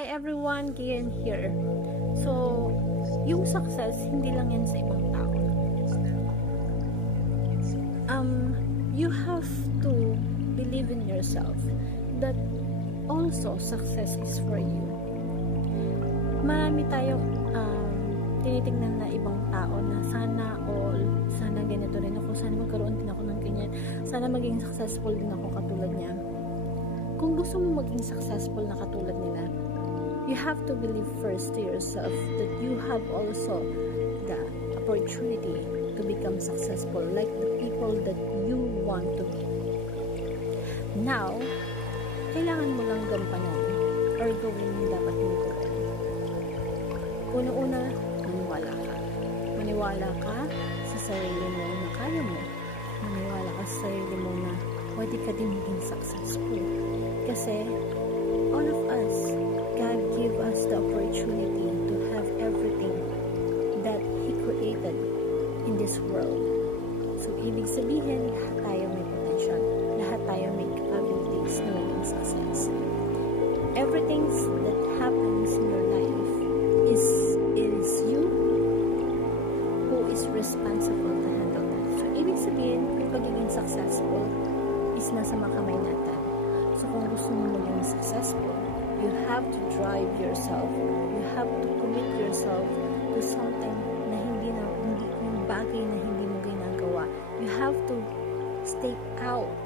Hi everyone, Gian here. So, yung success, hindi lang yan sa ibang tao. You have to believe in yourself that also success is for you. Marami tayong tinitingnan na ibang tao na sana ganito rin ako, sana magkaroon din ako ng ganyan, sana maging successful din ako katulad niya. Kung gusto mo maging successful na katulad nila, you have to believe first to yourself that you have also the opportunity to become successful like the people that you want to be. Now, kailangan mo lang gampanan or gawin yung dapat mo gawin. Una-una, maniwala ka. Maniwala ka sa sarili mo na kaya mo. Maniwala ka sa sarili mo na pwede ka din maging successful. Kasi, all of us, God gave us the opportunity to have everything that He created in this world. So, ibig sabihin, lahat tayo may potential. Lahat tayo may capabilities na maging success. Everything that happens in your life is you who is responsible to handle that. So, ibig sabihin, yung pagiging successful is nasa makamay natin. So, kung gusto mo maging successful, you have to drive yourself. You have to commit yourself to something na hindi yung bagay na hindi mo ginagawa. You have to stay out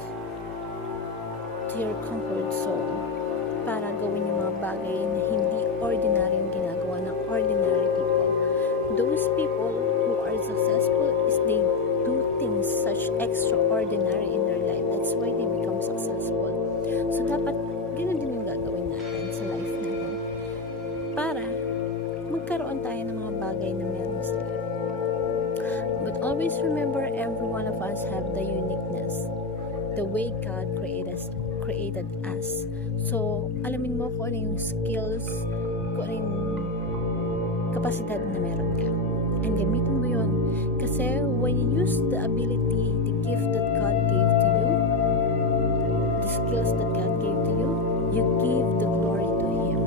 to your comfort zone para gawin yung mga bagay na hindi ordinary yung ginagawa ng ordinary people. Those people who are successful is they do things such extraordinary in their life. That's why they become successful. So, dapat ganoon din yung gagawin natin sa life natin para magkaroon tayo ng mga bagay na meron sila. But always remember, every one of us have the uniqueness, the way God created us. So, alamin mo kung ano yung skills, kung ano yung kapasidad na meron ka. And gamitin mo yun. Kasi when you use the ability, the gift that God gave to you, the skills that God gave to you, you give the glory to Him.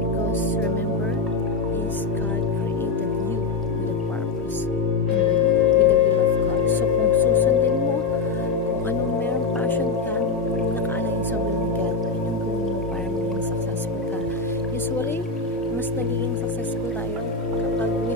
Because remember, is God created you with a purpose and with the will of God. So kung susundin mo, kung anong merong passion ka, kung naka-align sa will of God, yun yung gawin mo para maging successful ka. Usually, mas nagiging successful tayo kapag we